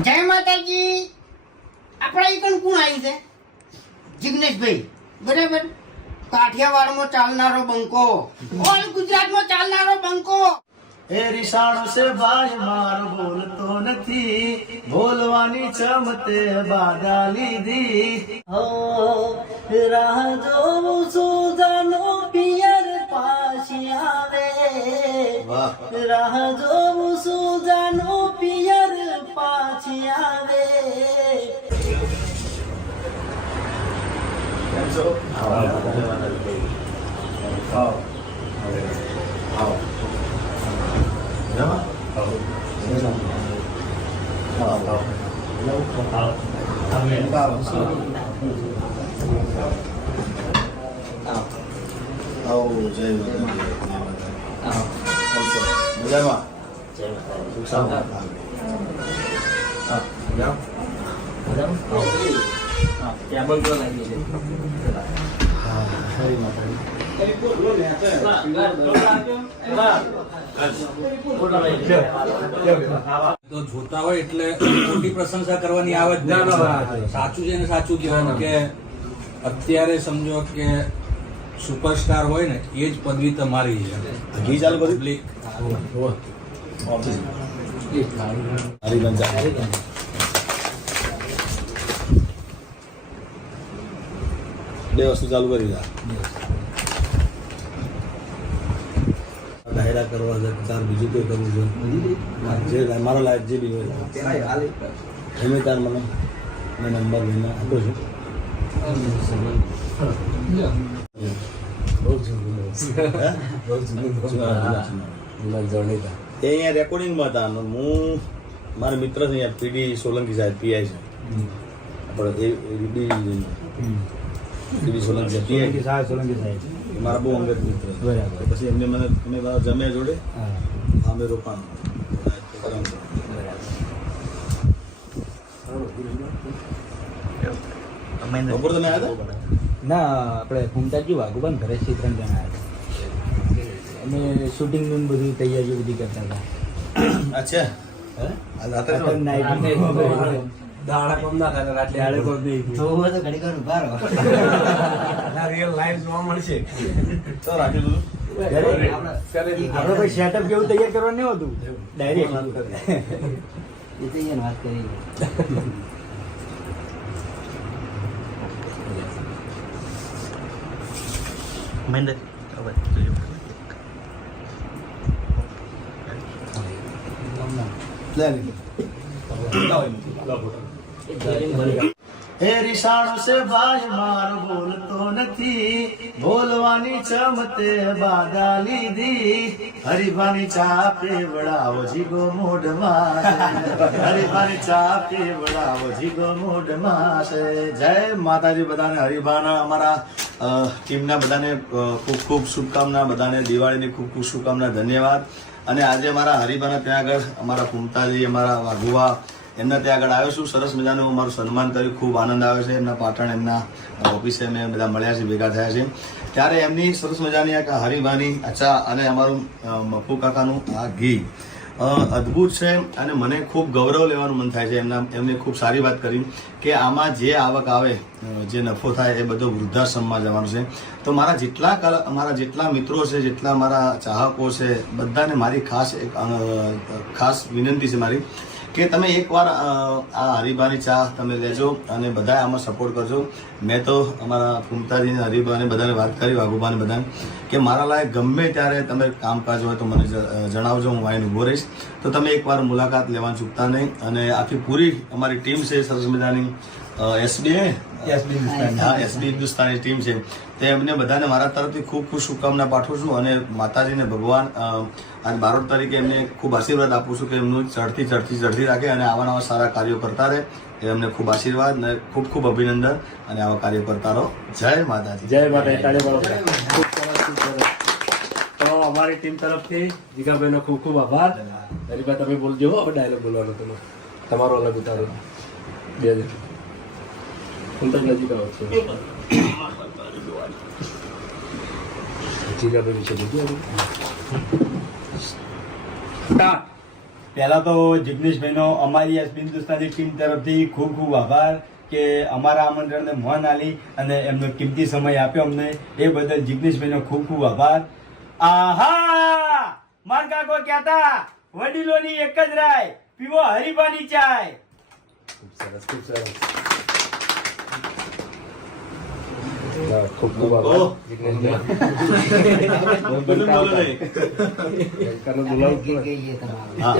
જય માતાજી. આપણા એકન કોણ આવી છે? જિગ્નેશભાઈ, બરાબર. કાઠિયાવાડમાં ચાલનારો બંકો, ઓલ ગુજરાતમાં ચાલનારો બંકો. એ રીસાણો છે ભાઈ મારો બોલતો નથી, બોલવાની ચમતે બાધા લીધી. હો રાહ જોઉં છું જાનો પિયર પાછી આવે, રાહ જોઉં છું જાનો પિયર પાછી આવે. તો જોતા હોય એટલે મોટી પ્રશંસા કરવાની આવે જ નહીં. સાચું છે ને સાચું કહેવાનું કે અત્યારે સમજો કે સુપરસ્ટાર હોય ને એ જ પદવી તમારી છે. ઘી ચાલુ કરી પબ્લિક બે વસ્તુ ચાલુ કરી દા. ડાયરા કરવા છે, તાર બીજું કોઈ કરવું છે, જે મારા લાયક જે બી હોય એમ તાર મને મેં નંબર લઈને આપો છું. એ અહીંયા રેકોર્ડિંગમાં હતા. હું મારા મિત્ર છે અહીંયા પીડી સોલંકી સાહેબ પીઆઈ છે આપણે પીડી સોલંકી પીઆઈ સાહેબ મારા બહુ અંગત મિત્ર છે. બરાબર. પછી એમને મને અમે જમે જોડે અમે રોકાણ બપોર તમે આવ્યા હતા? ના, આપણે ઘૂમતાજી વાઘુબાન ઘરે 3 જણા હતા. અમે શૂટિંગનું બધું તૈયારીઓ બધી કરતા હતા. અચ્છા દાડા કોમ ના કરે રાત્રે તો ઘણી વાર ઉભા રહો. રિયલ લાઈફ જોવા મળશે. તો રાખી દીધું. આપણે કોઈ સેટઅપ કેવું તૈયાર કરવાનું નહીં હોતું, ડાયરેક્ટ એ તો અહીંયા વાત કરી. હે રીસાણો છે ભાઈ મારો બોલતો નથી, બોલવાની ચમતે બાધા લીધી. હરિભાની ચા પીવડાવો જીગો મોઢમાં છે, હરિભાની ચા પીવડાવો જીગો મોઢમાં છે. જય માતાજી. બધાને હરિભાના અમારા ટીમના બધાને ખૂબ ખૂબ શુભકામના, બધાને દિવાળીની ખૂબ ખૂબ શુભકામના, ધન્યવાદ. અને આજે અમારા હરિભાના ત્યાં આગળ અમારા ફૂમતાજી, અમારા વાઘુવા એમના ત્યાં આગળ આવ્યો છું. સરસ મજાનું અમારું સન્માન કર્યું, ખૂબ આનંદ આવે છે. એમના પાટણ એમના ઓફિસે અમે બધા મળ્યા છે, ભેગા થયા છે. ત્યારે એમની સરસ મજાની આ હરિભાની ચા અને અમારું મફુ કાકાનું આ ઘી અદ્ભુત છે. અને મને ખૂબ ગૌરવ લેવાનું મન થાય છે. એમને ખૂબ સારી વાત કરી કે આમાં જે આવક આવે, જે નફો થાય એ બધો વૃદ્ધાશ્રમમાં જવાનું છે. તો મારા જેટલા મિત્રો છે, જેટલા મારા ચાહકો છે, બધાને મારી ખાસ વિનંતી છે મારી કે તમે એકવાર આ હરિભાની ચા તમે લેજો અને બધા આમાં સપોર્ટ કરજો. મેં તો અમારા ફૂમતાજીને, હરિભાને બધાને વાત કરી, વાઘુભાને બધાને, કે મારા લાયક ગમે ત્યારે તમે કામકાજ હોય તો મને જણાવજો, હું વાઈને ઊભો રહીશ. તો તમે એકવાર મુલાકાત લેવાનું ચૂકતા નહીં. અને આખી પૂરી અમારી ટીમ છે સરસ મજાની, એસબી હિન્દુસ્તાની ટીમ છે. તે એમને બધાને મારા તરફથી ખૂબ ખૂબ શુભકામના પાઠવું છું. અને માતાજીને ભગવાન આજ બારોટ તરીકે એમને ખૂબ આશીર્વાદ આપું છું કે એમનું ચડતી રાખે અને આવા નવા સારા કાર્યો કરતા રહે. એ અમને ખૂબ આશીર્વાદ અને ખૂબ ખૂબ અભિનંદન અને આવા કાર્યો કરતા રહો. જય માતાજી. જય માતાજી. તો અમારી ટીમ તરફથી જીગાભાઈનો ખૂબ ખૂબ આભાર. હરીભાઈ તમે બોલજો, હવે ડાયલોગ બોલવાનો તમારો અલગ ઉતારો. બે નજીક આવો છો. જીગાભાઈ વિશે બોલજો. પહેલા તો જિગ્નેશભાઈનો અમારી એસબી હિન્દુસ્તાની ટીમ તરફથી ખૂબ ખૂબ આભાર કે અમારા આમંત્રણને મોન આલી અને એમનો કિંમતી સમય આપ્યો અમને, એ બદલ જિગ્નેશભાઈનો ખૂબ ખૂબ આભાર. આહા, માર કાકો કહેતા વડીલોની એક જ રાય, પીવો હરીબાની ચાય. ખૂબ સરસ, ખૂબ સરસ. ખૂબ ખૂબ આભાર જિગ્નેશભાઈ. ગંકાને બોલાવું જ પડે. કહીએ તમારું. હા.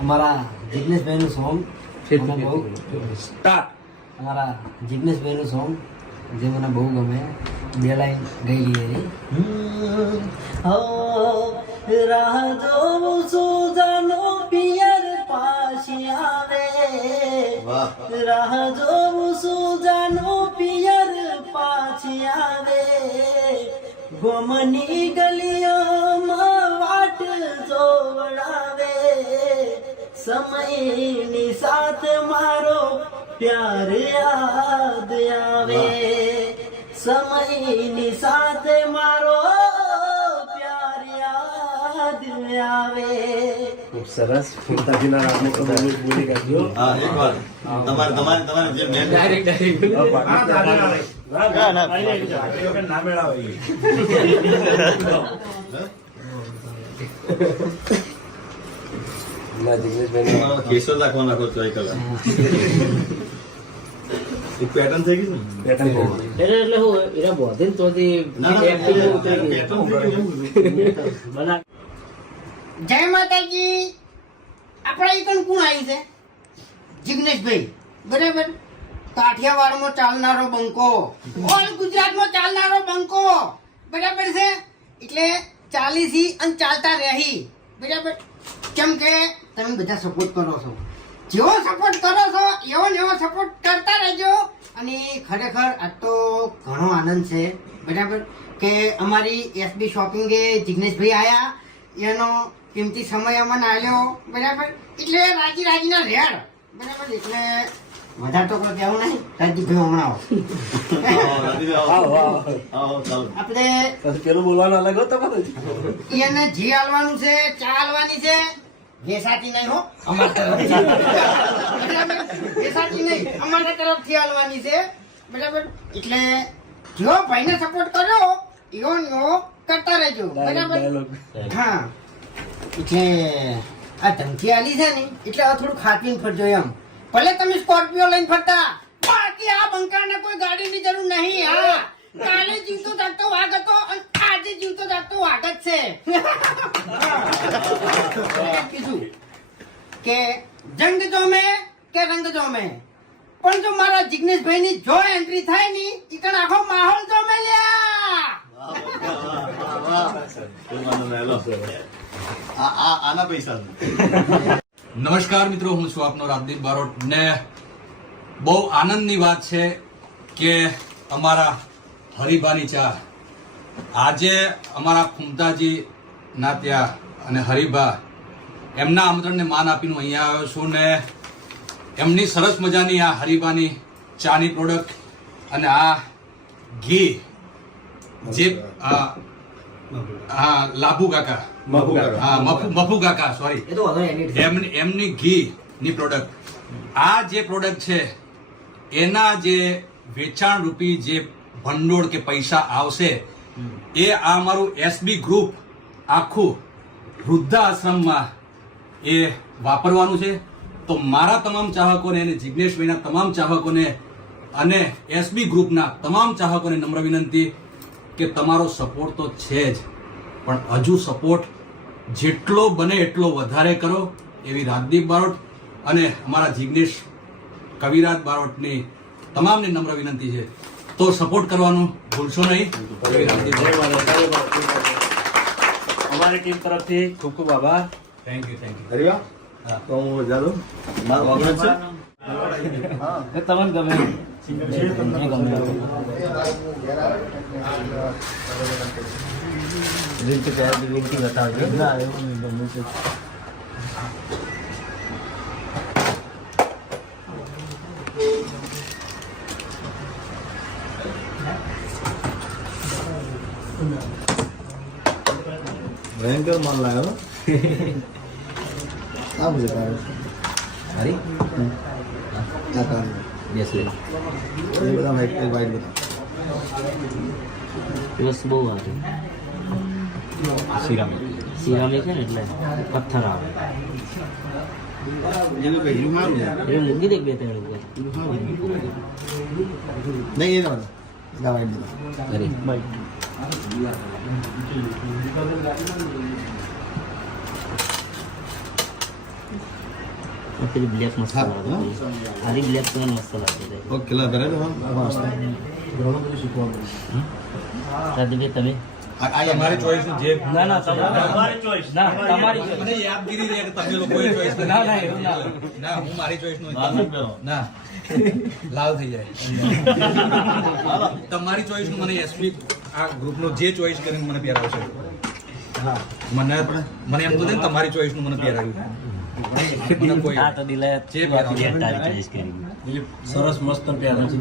અમારા જિગ્નેશભાઈનું સોંગ સ્ટાર્ટ. અમારા જિગ્નેશભાઈનું સોંગ જે મને બહુ ગમે, બે લાઈન ગઈ એની. રાહ જોઉં છું જાનો પિયર પાછી આવે, રાહ જોઉં છું જાનો પિયર પાછી આવે, ગોમની ગલીઓમાં વાટ જોવડાવે, સમયની સાથે મારો પ્યાર યાદ આવે, સમયની સાથે મારો પ્યાર યાદ આવે. ખૂબ સરસ. ફૂમતાજીના રાગમાં તો બોલી બોલી કાઢજો. હા, એકવાર તમારે તમારે તમારે જે મેન ના મેળાવે. ના, જિગ્નેશભાઈને કેસર રાખવા નાખો છો એક કલાક. એક પેટર્ન થઈ ગઈ ને? પેટર્ન બોલો. એટલે હું એના બોધે તોથી ના, ના, પેટર્ન થઈ ગયું. જય માતાજી. આપણા એકન કોણ આવી છે? જિગ્નેશભાઈ, બરાબર. કાઠિયાવાડમાં ચાલનારો બંકો, ઓલ ગુજરાતમાં ચાલનારો બંકો, બરાબર છે. એટલે ચાલીસી અને ચાલતા રહી, બરાબર. કેમ કે તમે બધા સપોર્ટ કરો છો, જેવો સપોર્ટ કરો છો એવો ને એવો સપોર્ટ કરતા રહેજો. અને ખરેખર આજ તો ઘણો આનંદ છે, બરાબર, કે અમારી એસબી શોપિંગે જિગ્નેશભાઈ આયા, એનો કિંમતી સમય અમને આવ્યો, બરાબર. એટલે રાજી રાજીના રેડ, બરાબર. એટલે વધારે તો કોઈ કહેવું નહીં, રાજીભાઈ હમણાં આપણે પેલું બોલવાનું અલગ હો તમારું. એને જી હાલવાનું છે, ચા હાલવાની છે, વેસાતી નહીં હો અમારા તરફથી, વેસાતી નહીં અમારા તરફથી હાલવાની છે, બરાબર. એટલે જો ભાઈને સપોર્ટ કર્યો એવો ને એવો કરતા રહેજો, બરાબર. હા, એટલે આ ધમકી આલી છે ને એટલે આ થોડું ખાતીને ફરજો એમ. ભલે તમે સ્કોર્પિયો લઈને ફરતા, બાકી આ બંકાને કોઈ ગાડીની જરૂર નહીં. હા, કાલે જીવતો જાગતો વાઘ હતો અને આજે જીવતો જાગતો વાઘ જ છે. કીધું કે જંગ જોમે કે રંગ જોમે, પણ જો મારા જિગ્નેશભાઈ ની જો એન્ટ્રી થાય ને ઈકણ આખો માહોલ જોમે લ્યા. આના પૈસા. નમસ્કાર મિત્રો, હું છું આપનો રાજદીપ બારોટ ને બહુ આનંદની વાત છે કે અમારા હરિભાની ચા આજે અમારા ફૂમતાજી ના ત્યાં અને હરિભા એમના આમંત્રણને માન આપીને અહીંયા આવ્યો છું ને એમની સરસ મજાની આ હરિભાની ચાની પ્રોડક્ટ અને આ ઘી જે હા લાભુ કાકા મફુ કાકા સોરી એમની ઘી ની પ્રોડક્ટ, આ જે પ્રોડક્ટ છે એના જે વેચાણ રૂપી જે ભંડોળ કે પૈસા આવશે એ આ અમારું એસબી ગ્રુપ આખું વૃદ્ધાશ્રમમાં એ વાપરવાનું છે. તો મારા તમામ ચાહકોને અને જિગ્નેશભાઈના તમામ ચાહકોને અને એસબી ગ્રુપના તમામ ચાહકોને નમ્ર વિનંતી કે તમારો સપોર્ટ તો છે જ, પણ હજુ સપોર્ટ જેટલો બને એટલો વધારે કરો એવી રાજદીપ બારોટ અને અમારા જિગ્નેશ કવિરાજ બારોટની તમામને નમ્ર વિનંતી છે. તો સપોર્ટ કરવાનું ભૂલશો નહીં. એવી રાજદીપ બારોટ. અમારી ટીમ તરફથી ખૂબ ખૂબ આભાર. Thank you, thank you. Haribha, તો હું જાઉં. મારું વાગણ છે. તમને ગમે બતાવજો. ના એવું નહીં ગમે છે. ભયંકર માલ લાવ્યો આ બધું તારે હરી આ તારે બેસ લે એ બધા વાઈટ બધા દિવસ બહુ આવે સિરામિક છે ને એટલે પથ્થર આવે એનું પહેલું મારું છે એ મૂકી દે 2-3 ઉપર નહીં એ વાઈટ બધા હરી પેલી બ્લેક મસ્ત લાગે આરી બ્લેક કલર મસ્ત લાગે છે ઓકે લા બરાબર બસ સાદુભાઈ તમે તમારી ચોઈસ જે ના ના તમારી ચોઈસ ના તમારી choice. મને યાદગીરી રહે કે તમે લોકોએ ચોઈસ કરી. ના, ના, એવું ના. ના હું મારી ચોઈસ નો ના લાલ થઈ જાય તમારી ચોઈસ નું મને એસપી આ ગ્રુપ નો જે ચોઈસ કરીને મને પહેરાવશે મને એમ તો ને તમારી ચોઈસ નું મને પહેરાવ્યું મને કોઈ આ તો દિલે જે પહેરાવ્યું. તારી ચોઈસ કરી સરસ મસ્ત પ્યારા છે